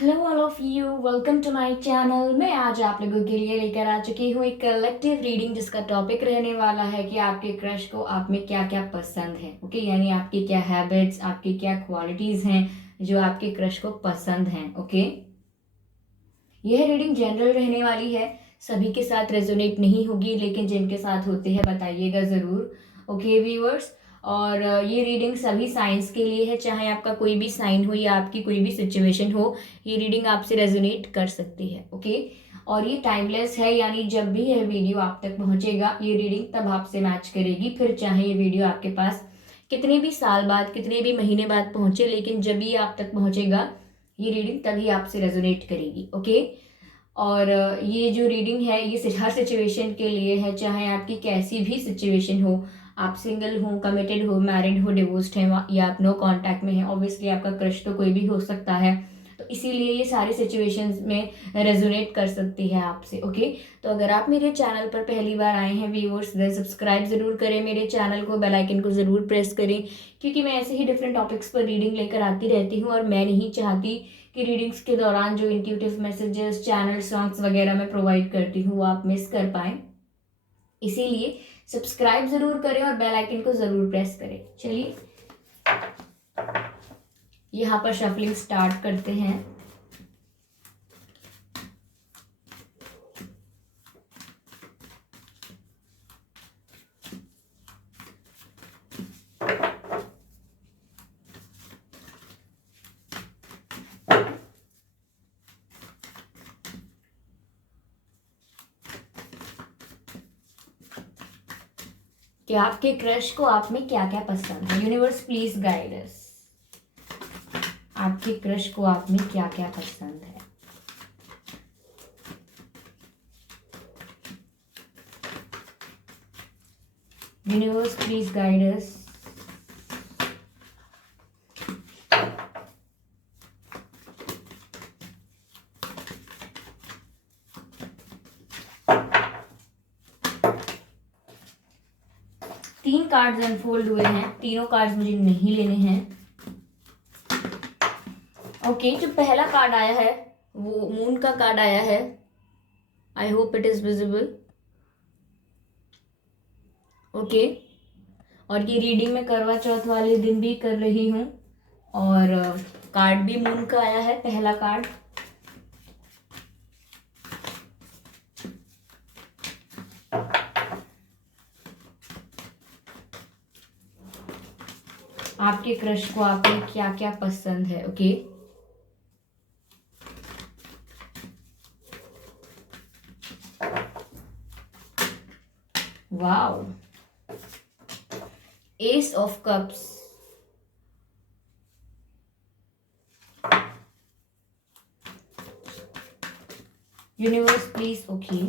Hello all of you, welcome to my channel. मैं आज आप लोगों के लिए लेकर आ चुकी हूँ एक कलेक्टिव रीडिंग जिसका टॉपिक रहने वाला है कि आपके क्रश को आप में क्या क्या पसंद है। ओके, यानी आपकी क्या हैबिट्स, आपकी क्या क्वालिटीज़ हैं जो आपके क्रश को पसंद हैं। ओके, यह रीडिंग जनरल रहने वाली है, सभी के साथ रेजोनेट नहीं होगी, लेकिन जिनके साथ होते हैं बताइएगा ज़रूर। ओके व्यूअर्स, और ये रीडिंग सभी साइंस के लिए है, चाहे आपका कोई भी साइन हो या आपकी कोई भी सिचुएशन हो, ये रीडिंग आपसे रेजोनेट कर सकती है। ओके, और ये टाइमलेस है, यानी जब भी यह वीडियो आप तक पहुंचेगा ये रीडिंग तब आपसे मैच करेगी, फिर चाहे ये वीडियो आपके पास कितने भी साल बाद, कितने भी महीने बाद पहुंचे, लेकिन जब भी आप तक पहुंचेगा ये रीडिंग तभी आपसे रेजोनेट करेगी। ओके, और ये जो रीडिंग है ये हर सिचुएशन के लिए है, चाहे आपकी कैसी भी सिचुएशन हो, आप सिंगल हो, कमिटेड हो, मैरिड हो, डिवोर्स्ड है या आप नो कांटेक्ट में है। ऑब्वियसली आपका क्रश तो कोई भी हो सकता है, तो इसीलिए ये सारी सिचुएशंस में रेजोनेट कर सकती है आपसे। ओके, तो अगर आप मेरे चैनल पर पहली बार आए हैं व्यूअर्स, देन सब्सक्राइब जरूर करें मेरे चैनल को, बेल आइकन को जरूर प्रेस करें, क्योंकि मैं ऐसे ही डिफरेंट टॉपिक्स पर रीडिंग लेकर आती रहती हूँ और मैं नहीं चाहती कि रीडिंग्स के दौरान जो इंट्यूटिव मैसेजेस, चैनल सॉन्ग्स वगैरह मैं प्रोवाइड करती हूँ वो आप मिस कर पाएं। इसीलिए सब्सक्राइब जरूर करें और बेल आइकन को जरूर प्रेस करें। चलिए यहाँ पर शफलिंग स्टार्ट करते हैं। कि आपके क्रश को आप में क्या क्या पसंद है। यूनिवर्स प्लीज गाइड अस, आपके क्रश को आप में क्या क्या पसंद है। Universe please guide us. तीन कार्ड्स अनफोल्ड हुए हैं, तीनों कार्ड्स मुझे नहीं लेने हैं। ओके, जो पहला कार्ड आया है वो मून का कार्ड आया है। I hope it is visible. Okay, और ये रीडिंग मैं करवा चौथ वाले दिन भी कर रही हूँ, और कार्ड भी मून का आया है, पहला कार्ड। आपके क्रश को आप में क्या क्या पसंद है। Okay, wow, ace of cups, universe please. Okay,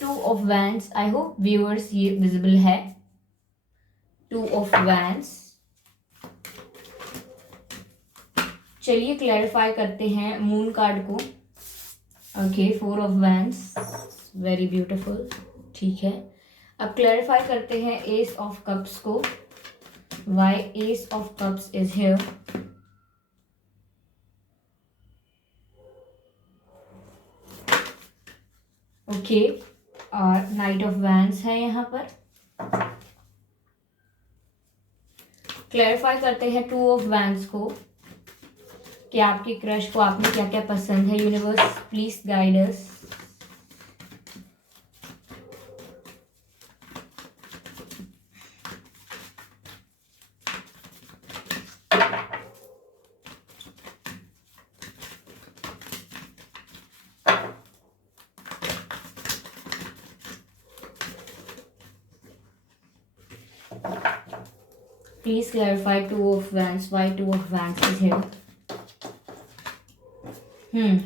two of wands, I hope viewers ये विजिबल है। Two of wands. चलिए क्लैरिफाई करते हैं मून कार्ड को। Okay, four of wands, very beautiful. ठीक है, अब क्लैरिफाई करते हैं एस ऑफ कप्स को। Why ace of cups is here. Okay, और नाइट ऑफ वैंड्स है यहाँ पर। क्लैरिफाई करते हैं टू ऑफ वैंड्स को कि आपके क्रश को आप में क्या क्या पसंद है। Universe please guide us. Please clarify two of wands. Why two of wands is here?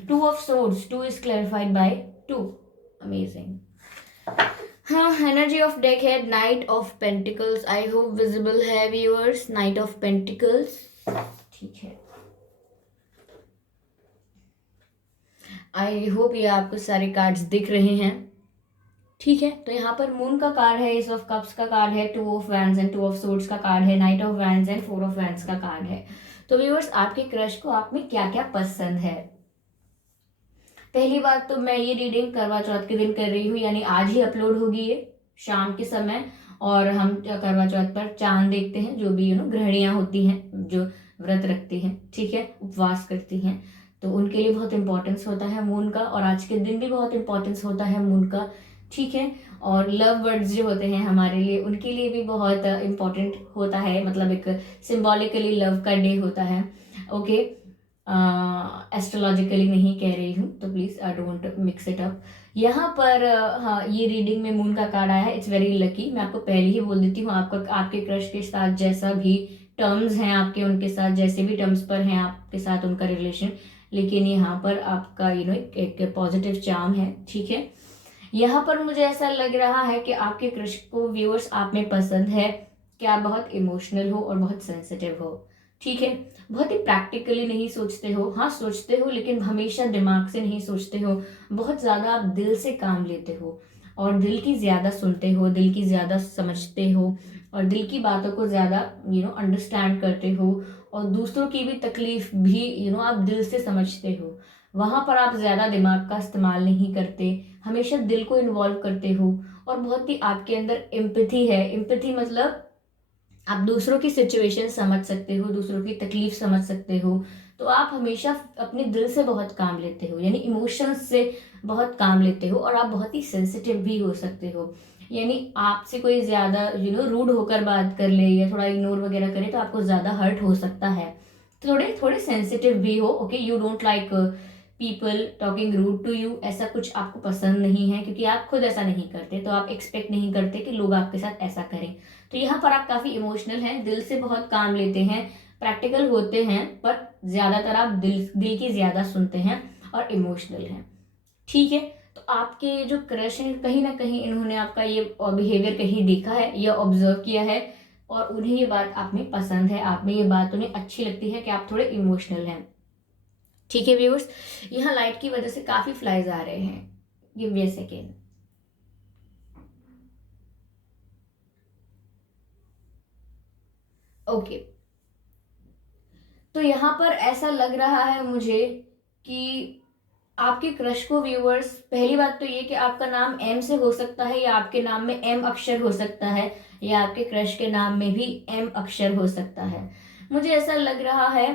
Two of swords. Two is clarified by two. Amazing. हाँ, एनर्जी ऑफ डेक है night of pentacles. I hope visible है viewers, night of pentacles. ठीक है, I hope ये आपको सारे cards दिख रहे हैं। ठीक है, तो यहाँ पर मून का कार्ड है, एस ऑफ कप्स का कार्ड है, two of wands and two of swords का कार्ड है, night of wands and four of wands का कार्ड है। तो व्यूअर्स, आपके क्रश को आप में क्या क्या पसंद है? पहली बात तो मैं ये रीडिंग करवा चौथ के दिन कर रही हूँ, यानी आज ही अपलोड होगी ये शाम के समय। और हम करवा चौथ पर चांद देखते हैं, जो भी गृहिणियां होती हैं जो व्रत रखती हैं, ठीक है, उपवास करती हैं, तो उनके लिए बहुत इंपॉर्टेंस होता है मून का। और आज के दिन भी बहुत इंपॉर्टेंस होता है मून का, ठीक है। और लव वर्ड्स जो होते हैं हमारे लिए, उनके लिए भी बहुत इंपॉर्टेंट होता है, मतलब एक सिंबॉलिकली लव का डे होता है, ओके। एस्ट्रोलॉजिकली नहीं कह रही हूँ, तो please I don't mix it up. यहाँ पर हाँ, ये रीडिंग में मून का कार्ड आया है, इट्स वेरी लकी। मैं आपको पहले ही बोल देती हूँ, आपका आपके क्रश के साथ जैसा भी टर्म्स हैं आपके, उनके साथ जैसे भी टर्म्स पर हैं आपके साथ उनका रिलेशन, लेकिन यहाँ पर आपका एक पॉजिटिव चार्म है, ठीक है। यहाँ पर मुझे ऐसा लग रहा है कि आपके क्रश को व्यूअर्स आप में पसंद है कि आप बहुत इमोशनल हो और बहुत सेंसिटिव हो, ठीक है। बहुत ही प्रैक्टिकली नहीं सोचते हो, हाँ सोचते हो लेकिन हमेशा दिमाग से नहीं सोचते हो, बहुत ज़्यादा आप दिल से काम लेते हो और दिल की ज़्यादा सुनते हो, दिल की ज़्यादा समझते हो और दिल की बातों को ज़्यादा अंडरस्टैंड करते हो। और दूसरों की भी तकलीफ भी आप दिल से समझते हो। वहाँ पर आप ज़्यादा दिमाग का इस्तेमाल नहीं करते, हमेशा दिल को इन्वॉल्व करते हो। और बहुत ही आपके अंदर एम्पैथी है। एम्पैथी मतलब आप दूसरों की सिचुएशन समझ सकते हो, दूसरों की तकलीफ समझ सकते हो। तो आप हमेशा अपने दिल से बहुत काम लेते हो, यानी इमोशंस से बहुत काम लेते हो। और आप बहुत ही सेंसिटिव भी हो सकते हो, यानी आपसे कोई ज्यादा रूड होकर बात कर ले या थोड़ा इग्नोर वगैरह करे तो आपको ज्यादा हर्ट हो सकता है। तो थोड़े थोड़े सेंसिटिव भी हो, okay. You don't like people talking rude to you, ऐसा कुछ आपको पसंद नहीं है, क्योंकि आप खुद ऐसा नहीं करते, तो आप एक्सपेक्ट नहीं करते कि लोग आपके साथ ऐसा करें। तो यहाँ पर आप काफी इमोशनल हैं, दिल से बहुत काम लेते हैं, प्रैक्टिकल होते हैं, पर ज्यादातर आप दिल की ज्यादा सुनते हैं और इमोशनल हैं, ठीक है। तो आपके जो क्रश हैं, कहीं ना कहीं इन्होंने आपका ये बिहेवियर कहीं देखा है या ऑब्जर्व किया है, और उन्हें ये बात आप में पसंद है, आप में ये बात उन्हें अच्छी लगती है कि आप थोड़े इमोशनल हैं, ठीक है व्यूअर्स। यहाँ लाइट की वजह से काफी फ्लाइज आ रहे हैं, give me a second. Okay, तो यहाँ पर ऐसा लग रहा है मुझे कि आपके क्रश को व्यूअर्स, पहली बात तो ये कि आपका नाम एम से हो सकता है या आपके नाम में एम अक्षर हो सकता है, या आपके क्रश के नाम में भी एम अक्षर हो सकता है। मुझे ऐसा लग रहा है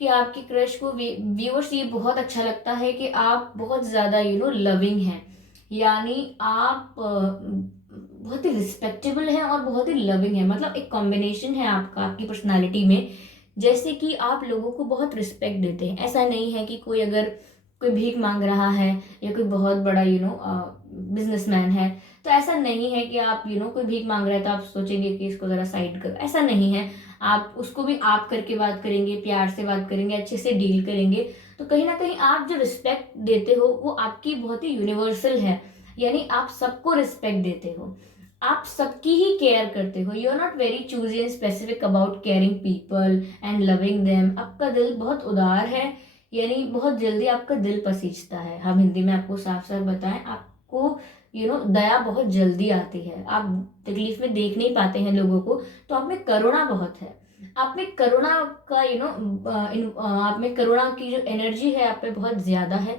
कि आपके क्रश को व्यूअर्स ये बहुत अच्छा लगता है कि आप बहुत ज्यादा लविंग हैं, यानी आप बहुत ही रिस्पेक्टेबल हैं और बहुत ही लविंग है। मतलब एक कॉम्बिनेशन है आपका, आपकी पर्सनालिटी में, जैसे कि आप लोगों को बहुत रिस्पेक्ट देते हैं। ऐसा नहीं है कि कोई अगर कोई भीख मांग रहा है या कोई बहुत बड़ा बिजनेसमैन है, तो ऐसा नहीं है कि आप कोई भीख मांग रहा है तो आप सोचेंगे कि इसको जरा साइड करो, ऐसा नहीं है। आप उसको भी आप करके बात करेंगे, प्यार से बात करेंगे, अच्छे से डील करेंगे। तो कहीं ना कहीं आप जो रिस्पेक्ट देते हो वो आपकी बहुत ही यूनिवर्सल है, यानी आप सबको रिस्पेक्ट देते हो, आप सबकी ही केयर करते हो। You are not very choosy and specific about caring people and loving them. आपका दिल बहुत उदार है, यानी बहुत जल्दी आपका दिल पसीजता है। हम हिंदी में आपको साफ साफ बताएं, आपको दया बहुत जल्दी आती है, आप तकलीफ में देख नहीं पाते हैं लोगों को, तो आप में करुणा बहुत है। आप में करुणा का आप में करुणा की जो एनर्जी है आप पे बहुत ज्यादा है।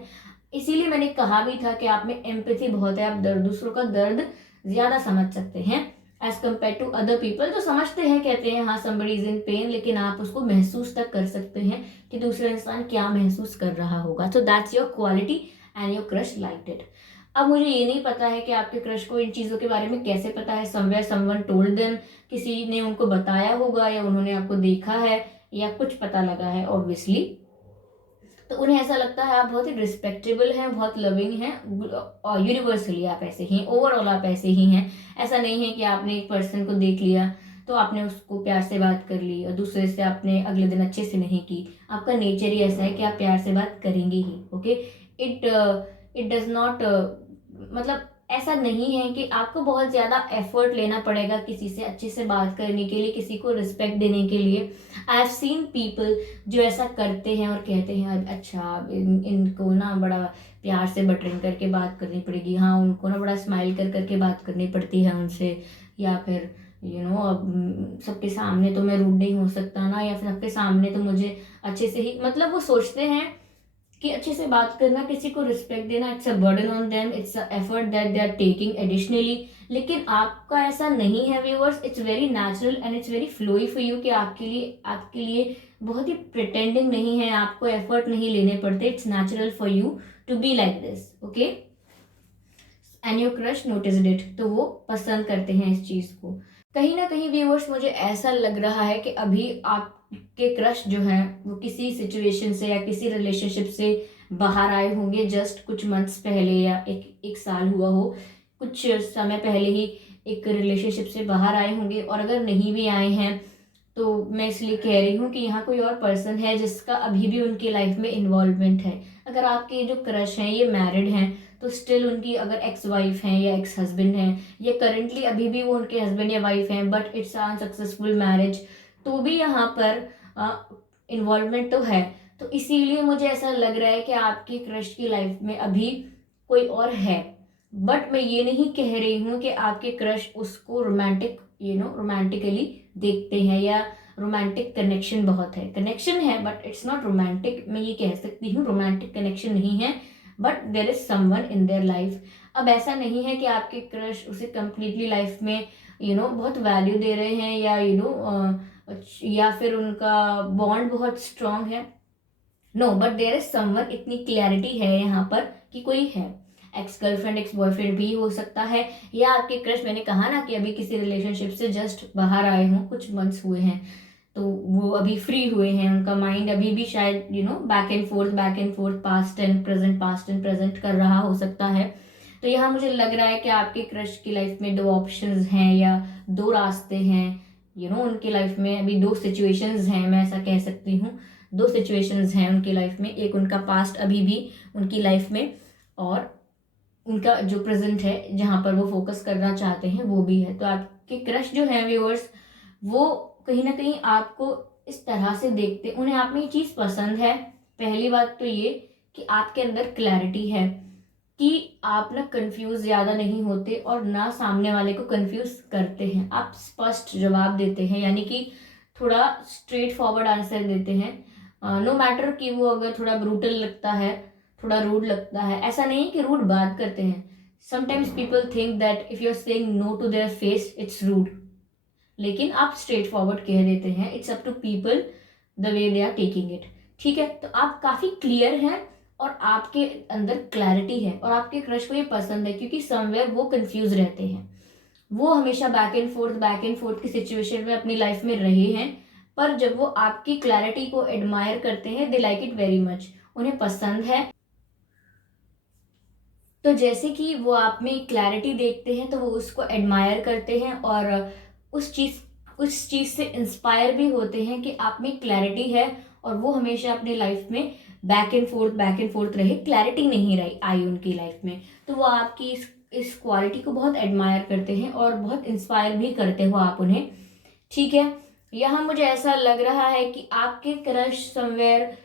इसीलिए मैंने कहा भी था कि आप में एम्पैथी बहुत है, आप दूसरों का दर्द ज्यादा समझ सकते हैं as compare to other people. जो समझते हैं, कहते हैं हाँ somebody इज इन पेन, लेकिन आप उसको महसूस तक कर सकते हैं कि दूसरा इंसान क्या महसूस कर रहा होगा। तो that's your quality and your crush like it. अब मुझे ये नहीं पता है कि आपके क्रश को इन चीजों के बारे में कैसे पता है। समवेयर समवन टोल्ड देम, किसी ने उनको बताया होगा या उन्होंने आपको देखा है या कुछ पता लगा है ऑब्वियसली। तो उन्हें ऐसा लगता है आप बहुत ही रिस्पेक्टेबल हैं, बहुत लविंग हैं, और यूनिवर्सली आप ऐसे ही, ओवरऑल आप ऐसे ही हैं। ऐसा नहीं है कि आपने एक पर्सन को देख लिया तो आपने उसको प्यार से बात कर ली और दूसरे से आपने अगले दिन अच्छे से नहीं की। आपका नेचर ही ऐसा है कि आप प्यार से बात करेंगे ही, okay. It it does not मतलब ऐसा नहीं है कि आपको बहुत ज्यादा एफर्ट लेना पड़ेगा किसी से अच्छे से बात करने के लिए, किसी को रिस्पेक्ट देने के लिए। आई हैव सीन पीपल जो ऐसा करते हैं और कहते हैं अच्छा इनको ना बड़ा प्यार से बटरिंग करके बात करनी पड़ेगी, हाँ उनको ना बड़ा स्माइल कर करके बात करनी पड़ती है उनसे, या फिर अब सबके सामने तो मैं रूड नहीं हो सकता ना, या फिर सबके सामने तो मुझे अच्छे से ही, मतलब वो सोचते हैं कि अच्छे से बात करना, किसी को रिस्पेक्ट देना, it's a burden on them, it's a effort that they are taking additionally. लेकिन आपका ऐसा नहीं है viewers, it's very natural and it's very flowy for you कि आपके लिए बहुत ही प्रिटेंडिंग नहीं है, आपको एफर्ट नहीं लेने पड़ते, it's natural for you to be like this, okay. And your crush noticed it, तो वो पसंद करते हैं इस चीज को। कहीं ना कहीं व्यूअर्स मुझे ऐसा लग रहा है कि अभी आपके क्रश जो है वो किसी सिचुएशन से या किसी रिलेशनशिप से बाहर आए होंगे, जस्ट कुछ मंथ्स पहले या एक साल हुआ हो, कुछ समय पहले ही एक रिलेशनशिप से बाहर आए होंगे। और अगर नहीं भी आए हैं तो मैं इसलिए कह रही हूँ कि यहाँ कोई और पर्सन है जिसका अभी भी उनकी लाइफ में इन्वॉल्वमेंट है। अगर आपके जो क्रश हैं ये मैरिड हैं तो स्टिल उनकी अगर एक्स वाइफ हैं या एक्स हस्बैंड हैं, या करंटली अभी भी वो उनके हस्बैंड या वाइफ हैं बट इट्स अनसक्सेसफुल मैरिज, तो भी यहाँ पर इन्वॉल्वमेंट तो है। तो इसीलिए मुझे ऐसा लग रहा है कि आपकी क्रश की लाइफ में अभी कोई और है। बट मैं ये नहीं कह रही हूँ कि आपके क्रश उसको रोमांटिकली देखते हैं, या रोमांटिक कनेक्शन बहुत है, कनेक्शन है बट इट्स नॉट रोमांटिक। मैं ये कह सकती हूँ रोमांटिक कनेक्शन नहीं है, but there is someone in their life. अब ऐसा नहीं है कि आपके क्रश उसे कंप्लीटली लाइफ में बहुत वैल्यू दे रहे हैं, या या फिर उनका बॉन्ड बहुत स्ट्रांग है। No, but there is someone, इतनी क्लैरिटी है यहाँ पर कि कोई है। एक्स गर्लफ्रेंड, एक्स बॉयफ्रेंड भी हो सकता है, या आपके क्रश, मैंने कहा ना कि अभी किसी रिलेशनशिप से जस्ट बाहर आए हों, कुछ मंथ्स हुए हैं, तो वो अभी फ्री हुए हैं, उनका माइंड अभी भी शायद back and fourth, past and present कर रहा हो सकता है। तो यहाँ मुझे लग रहा है कि आपके क्रश की लाइफ में दो ऑप्शंस हैं या दो रास्ते हैं। उनकी लाइफ में अभी दो सिचुएशंस हैं, मैं ऐसा कह सकती हूँ। दो सिचुएशंस हैं उनकी लाइफ में, एक उनका पास्ट अभी भी उनकी लाइफ में, और उनका जो प्रेजेंट है जहाँ पर वो फोकस करना चाहते हैं वो भी है। तो आपके क्रश जो है व्यूअर्स, वो कहीं ना कहीं आपको इस तरह से देखते, उन्हें आप में ये चीज़ पसंद है। पहली बात तो ये कि आपके अंदर क्लैरिटी है कि आप ना कंफ्यूज ज़्यादा नहीं होते और ना सामने वाले को कंफ्यूज करते हैं, आप स्पष्ट जवाब देते हैं, यानी कि थोड़ा स्ट्रेट फॉरवर्ड आंसर देते हैं। नो मैटर कि वो अगर थोड़ा ब्रूटल लगता है, थोड़ा रूड लगता है, ऐसा नहीं कि रूड बात करते हैं। Sometimes people think that if you are saying no to their face it's rude, लेकिन आप स्ट्रेट फॉरवर्ड कह देते हैं। It's up to people the way they are taking it, ठीक है। तो आप काफ़ी क्लियर हैं और आपके अंदर क्लैरिटी है, और आपके क्रश को ये पसंद है, क्योंकि समवेयर वो कंफ्यूज रहते हैं। वो हमेशा बैक एंड फोर्थ की सिचुएशन में अपनी लाइफ में रहे हैं, पर जब वो आपकी क्लैरिटी को एडमायर करते हैं, they like it very much, उन्हें पसंद है। तो जैसे कि वो आप में क्लैरिटी देखते हैं तो वो उसको एडमायर करते हैं, और उस चीज़ उस चीज़ से इंस्पायर भी होते हैं कि आप में क्लैरिटी है, और वो हमेशा अपनी लाइफ में बैक एंड फोर्थ रहे, क्लैरिटी नहीं रही आई उनकी लाइफ में। तो वो आपकी इस क्वालिटी को बहुत एडमायर करते हैं और बहुत इंस्पायर भी करते हो आप उन्हें, ठीक है। यहाँ मुझे ऐसा लग रहा है कि आपके क्रश समवेयर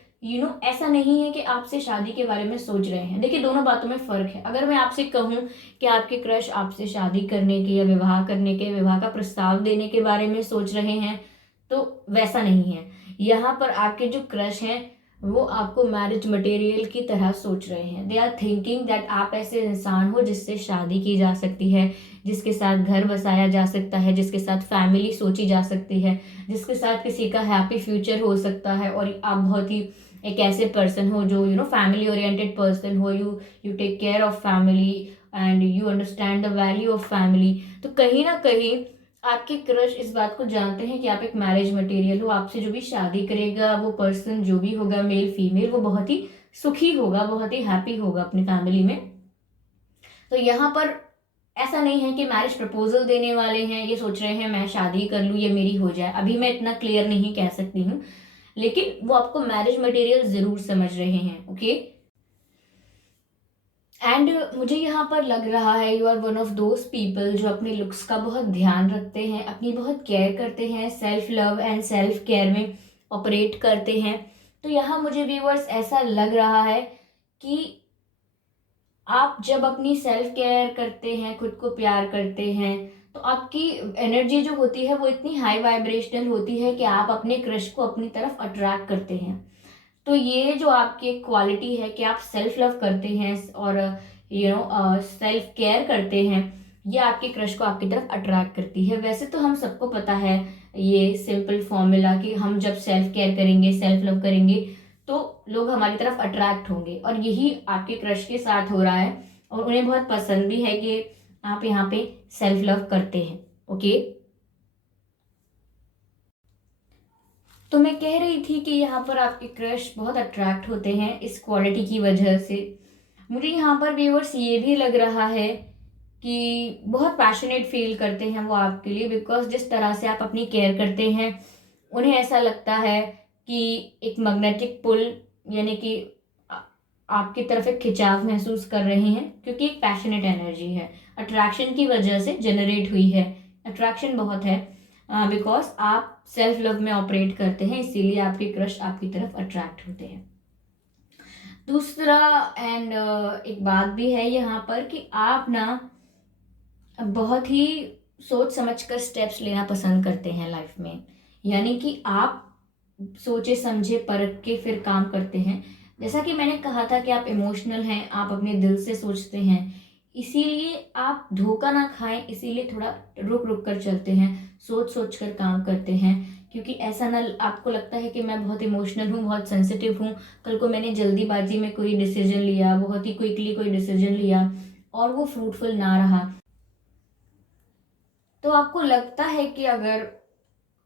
ऐसा नहीं है कि आपसे शादी के बारे में सोच रहे हैं। देखिए, दोनों बातों में फ़र्क है। अगर मैं आपसे कहूँ कि आपके क्रश आपसे शादी करने के या विवाह करने के, विवाह का प्रस्ताव देने के बारे में सोच रहे हैं, तो वैसा नहीं है। यहाँ पर आपके जो क्रश हैं वो आपको मैरिज मटेरियल की तरह सोच रहे हैं। दे आर थिंकिंग दैट आप ऐसे इंसान हो जिससे शादी की जा सकती है, जिसके साथ घर बसाया जा सकता है, जिसके साथ फैमिली सोची जा सकती है, जिसके साथ किसी का हैप्पी फ्यूचर हो सकता है। और आप बहुत ही एक ऐसे पर्सन हो जो फैमिली ओरिएंटेड पर्सन हो, you take care of family and you understand the value of family. तो कहीं ना कहीं आपके क्रश इस बात को जानते हैं कि आप एक मैरिज मटेरियल हो। आपसे जो भी शादी करेगा, वो पर्सन जो भी होगा, मेल फीमेल, वो बहुत ही सुखी होगा, बहुत ही हैप्पी होगा अपनी फैमिली में। तो यहाँ पर ऐसा नहीं है कि मैरिज प्रपोजल देने वाले हैं ये सोच रहे हैं मैं शादी कर लूँ, ये मेरी हो जाए। अभी मैं इतना क्लियर नहीं कह सकती हूँ, लेकिन वो आपको मैरिज मटेरियल जरूर समझ रहे हैं, ओके। एंड मुझे यहाँ पर लग रहा है you are one of those people जो अपने लुक्स का बहुत ध्यान रखते हैं, अपनी बहुत केयर करते हैं, self love and self care में ऑपरेट करते हैं। तो यहाँ मुझे व्यूअर्स ऐसा लग रहा है कि आप जब अपनी सेल्फ केयर करते हैं, खुद को प्यार करते हैं, तो आपकी एनर्जी जो होती है वो इतनी हाई वाइब्रेशनल होती है कि आप अपने क्रश को अपनी तरफ अट्रैक्ट करते हैं। तो ये जो आपकी एक क्वालिटी है कि आप सेल्फ लव करते हैं और सेल्फ केयर करते हैं, ये आपके क्रश को आपकी तरफ अट्रैक्ट करती है। वैसे तो हम सबको पता है ये सिंपल फॉर्मूला कि हम जब सेल्फ केयर करेंगे, सेल्फ लव करेंगे, तो लोग हमारी तरफ अट्रैक्ट होंगे, और यही आपके क्रश के साथ हो रहा है। और उन्हें बहुत पसंद भी है कि आप यहाँ पे सेल्फ लव करते हैं। ओके, तो मैं कह रही थी कि यहाँ पर आपके क्रश बहुत अट्रैक्ट होते हैं इस क्वालिटी की वजह से। मुझे यहाँ पर व्यूअर्स ये भी लग रहा है कि बहुत पैशनेट फील करते हैं वो आपके लिए, बिकॉज जिस तरह से आप अपनी केयर करते हैं, उन्हें ऐसा लगता है कि एक मैग्नेटिक पुल, यानी कि आ- आपकी तरफ एक खिंचाव महसूस कर रहे हैं, क्योंकि एक पैशनेट एनर्जी है, अट्रैक्शन की वजह से जनरेट हुई है। अट्रैक्शन बहुत है बिकॉज आप सेल्फ लव में ऑपरेट करते हैं, इसीलिए आपके क्रश आपकी तरफ अट्रैक्ट होते हैं। दूसरा एंड एक बात भी है यहाँ पर कि आप ना बहुत ही सोच समझ कर स्टेप्स लेना पसंद करते हैं लाइफ में, यानी कि आप सोचे समझे परख के फिर काम करते हैं। जैसा कि मैंने कहा था कि आप इमोशनल हैं, आप अपने दिल से सोचते हैं, इसीलिए आप धोखा ना खाएं, इसीलिए थोड़ा रुक रुक कर चलते हैं, सोच सोच कर काम करते हैं। क्योंकि ऐसा ना आपको लगता है कि मैं बहुत इमोशनल हूँ, बहुत सेंसिटिव हूँ, कल को मैंने जल्दीबाजी में कोई डिसीजन लिया, बहुत ही क्विकली कोई डिसीजन लिया और वो फ्रूटफुल ना रहा, तो आपको लगता है कि अगर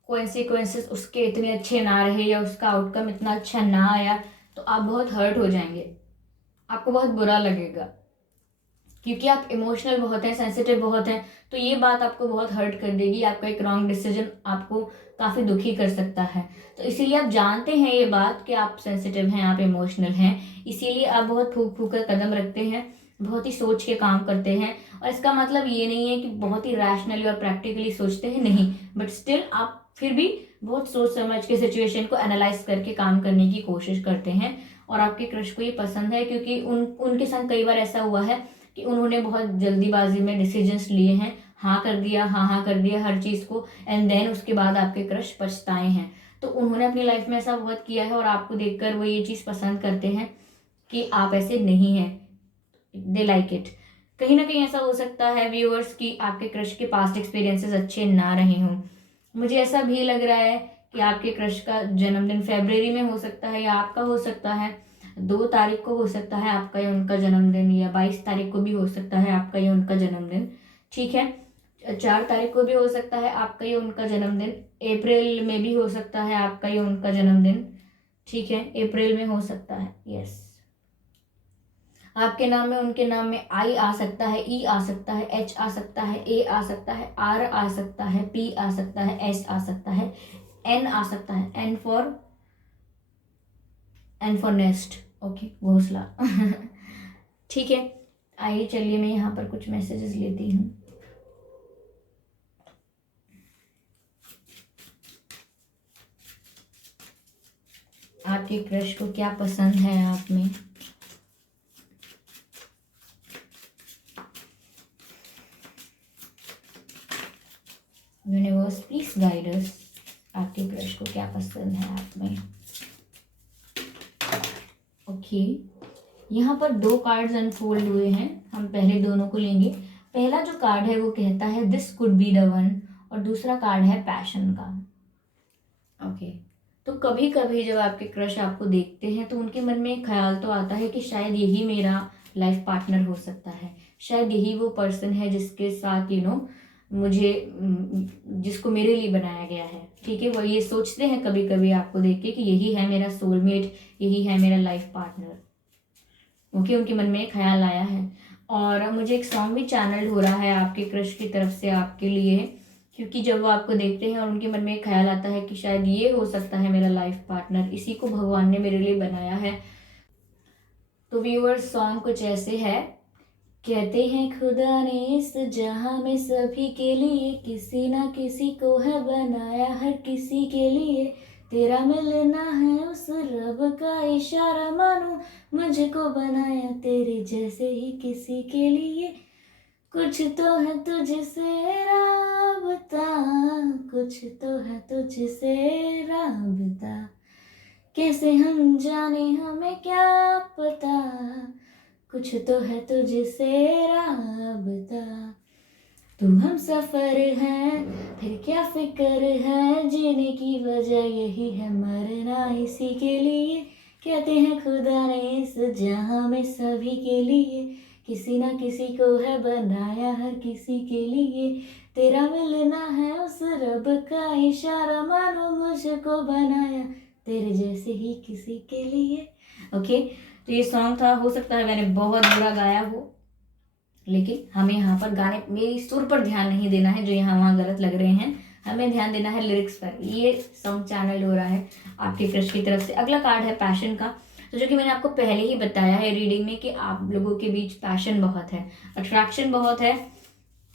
कोइंसिक्वेंसेस उसके इतने अच्छे ना रहे या उसका आउटकम इतना अच्छा ना आया, तो आप बहुत हर्ट हो जाएंगे, आपको बहुत बुरा लगेगा, क्योंकि आप इमोशनल बहुत हैं, सेंसिटिव बहुत हैं। तो ये बात आपको बहुत हर्ट कर देगी, आपका एक रॉन्ग डिसीजन आपको काफ़ी दुखी कर सकता है। तो इसीलिए आप जानते हैं ये बात कि आप सेंसिटिव हैं, आप इमोशनल हैं, इसीलिए आप बहुत फूक फूक कर कदम रखते हैं, बहुत ही सोच के काम करते हैं। और इसका मतलब ये नहीं है कि बहुत ही रैशनली और प्रैक्टिकली सोचते हैं, नहीं, बट स्टिल आप फिर भी बहुत सोच समझ के सिचुएशन को एनालाइज करके काम करने की कोशिश करते हैं। और आपके क्रश को ये पसंद है, क्योंकि उनके साथ कई बार ऐसा हुआ है कि उन्होंने बहुत जल्दीबाजी में डिसीजंस लिए हैं, हाँ कर दिया, हाँ हाँ कर दिया हर चीज़ को, एंड देन उसके बाद आपके क्रश पछताए हैं। तो उन्होंने अपनी लाइफ में ऐसा बहुत किया है और आपको देखकर वो ये चीज़ पसंद करते हैं कि आप ऐसे नहीं हैं, दे लाइक इट। कहीं ना कहीं ऐसा हो सकता है व्यूअर्स कि आपके क्रश के पास्ट एक्सपीरियंसेस अच्छे ना रहे हों। मुझे ऐसा भी लग रहा है कि आपके क्रश का जन्मदिन फरवरी में हो सकता है, या आपका हो सकता है 2 तारीख को हो सकता है आपका या उनका जन्मदिन, या 22 तारीख को भी हो सकता है आपका या उनका जन्मदिन, ठीक है। 4 तारीख को भी हो सकता है आपका या उनका जन्मदिन, अप्रैल में भी हो सकता है आपका या उनका जन्मदिन, ठीक है, अप्रैल में हो सकता है, यस। आपके नाम में उनके नाम में आई आ सकता है, ई आ सकता है, एच आ सकता है, ए आ सकता है, आर आ सकता है, पी आ सकता है, एस आ सकता है, एन आ सकता है, एन फॉर नेस्ट, ओके, घोंसला। ठीक है, आइए चलिए मैं यहाँ पर कुछ मैसेजेस लेती हूँ। आपके क्रश को क्या पसंद है आप में? यूनिवर्स प्लीज गाइड अस, आपके क्रश को क्या पसंद है आप में? ओके, यहाँ पर 2 कार्ड्स अनफोल्ड हुए हैं, हम पहले दोनों को लेंगे। पहला जो कार्ड है वो कहता है this could be the one, और दूसरा कार्ड है पैशन का। ओके, तो कभी कभी जब आपके क्रश आपको देखते हैं तो उनके मन में एक ख्याल तो आता है कि शायद यही मेरा लाइफ पार्टनर हो सकता है, शायद यही वो पर्सन है जिसके साथ मुझे जिसको मेरे लिए बनाया गया है, ठीक है। वो ये सोचते हैं कभी कभी आपको देख के कि यही है मेरा सोलमेट, यही है मेरा लाइफ पार्टनर, ओके, उनके मन में एक ख्याल आया है। और मुझे एक सॉन्ग भी चैनल हो रहा है आपके क्रश की तरफ से आपके लिए, क्योंकि जब वो आपको देखते हैं और उनके मन में एक ख्याल आता है कि शायद ये हो सकता है मेरा लाइफ पार्टनर, इसी को भगवान ने मेरे लिए बनाया है। तो व्यूअर्स, सॉन्ग कुछ ऐसे है, कहते हैं खुदा ने इस जहां में सभी के लिए किसी ना किसी को है बनाया, हर किसी के लिए तेरा मिलना है उस रब का इशारा, मानो मुझको बनाया तेरे जैसे ही किसी के लिए, कुछ तो है तुझसे राबता, कुछ तो है तुझसे राबता, कैसे हम जाने हमें क्या पता, कुछ तो है तुझसे राबता। तू हम सफर है, फिर क्या फिक्र है, जीने की वजह यही है मरना इसी के लिए। कहते हैं खुदा ने इस जहां में सभी के लिए किसी ना किसी को है बनाया, हर किसी के लिए तेरा मिलना है उस रब का इशारा, मानो मुझको बनाया तेरे जैसे ही किसी के लिए। ओके, तो ये सॉन्ग था, हो सकता है मैंने बहुत बुरा गाया हो, लेकिन हमें यहाँ पर गाने, मेरी सुर पर ध्यान नहीं देना है जो यहाँ वहाँ गलत लग रहे हैं, हमें ध्यान देना है लिरिक्स पर। ये सॉन्ग चैनल हो रहा है आपके क्रश की तरफ से। अगला कार्ड है पैशन का, तो जो कि मैंने आपको पहले ही बताया है रीडिंग में कि आप लोगों के बीच पैशन बहुत है, अट्रैक्शन बहुत है।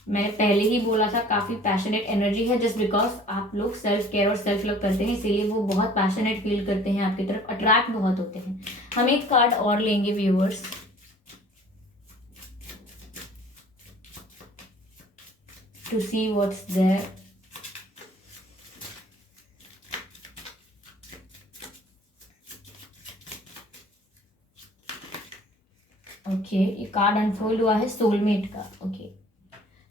मैंने पहले ही बोला था काफी पैशनेट एनर्जी है, जस्ट बिकॉज आप लोग सेल्फ केयर और सेल्फ लव करते हैं, इसीलिए वो बहुत पैशनेट फील करते हैं आपकी तरफ, अट्रैक्ट बहुत होते हैं। हम एक कार्ड और लेंगे viewers, to see what's there. Okay, ये कार्ड अनफोल्ड हुआ है सोलमेट का। ओके,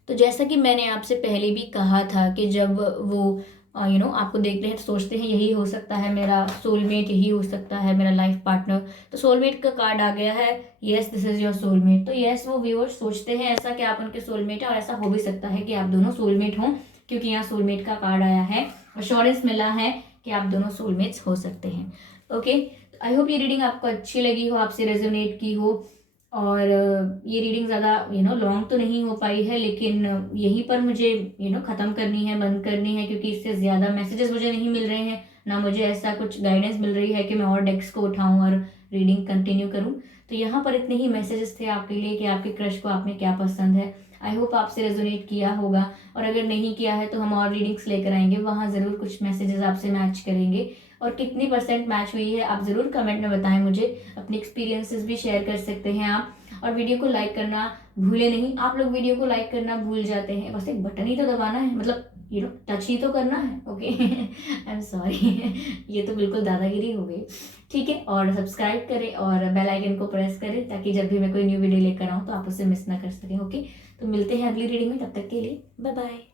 तो जैसा कि मैंने आपसे पहले भी कहा था कि जब वो आपको देख रहे हैं तो सोचते हैं यही हो सकता है मेरा सोलमेट, यही हो सकता है मेरा लाइफ पार्टनर, तो सोलमेट का कार्ड आ गया है, yes this is your soulmate. तो यस, वो व्यूअर्स सोचते हैं ऐसा कि आप उनके सोलमेट है, और ऐसा हो भी सकता है कि आप दोनों सोलमेट हों, क्योंकि यहाँ सोलमेट का कार्ड आया है, अश्योरेंस मिला है कि आप दोनों सोलमेट्स हो सकते हैं। ओके, आई होप ये रीडिंग आपको अच्छी लगी हो, आपसे रेजोनेट की हो, और ये रीडिंग ज़्यादा लॉन्ग तो नहीं हो पाई है, लेकिन यहीं पर मुझे ख़त्म करनी है, बंद करनी है, क्योंकि इससे ज़्यादा मैसेजेस मुझे नहीं मिल रहे हैं, ना मुझे ऐसा कुछ गाइडेंस मिल रही है कि मैं और डेक्स को उठाऊं और रीडिंग कंटिन्यू करूं। तो यहाँ पर इतने ही मैसेजेस थे आपके लिए कि आपके क्रश को आप में क्या पसंद है। आई होप आपसे रेजोनेट किया होगा, और अगर नहीं किया है तो हम और रीडिंग्स लेकर आएंगे, वहाँ ज़रूर कुछ मैसेजेस आपसे मैच करेंगे, और कितनी परसेंट मैच हुई है आप ज़रूर कमेंट में बताएं मुझे, अपने एक्सपीरियंसेस भी शेयर कर सकते हैं आप। और वीडियो को लाइक करना भूले नहीं, आप लोग वीडियो को लाइक करना भूल जाते हैं, बस एक बटन ही तो दबाना है, मतलब टच ही तो करना है। ओके, आई एम सॉरी, ये तो बिल्कुल दादागिरी हो गई। ठीक है, और सब्सक्राइब करें और बेल आइकन को प्रेस करें, ताकि जब भी मैं कोई न्यू वीडियो लेकर आऊँ तो आप उसे मिस ना कर सकें। ओके, तो मिलते हैं अगली रीडिंग में, तब तक के लिए बाय बाय।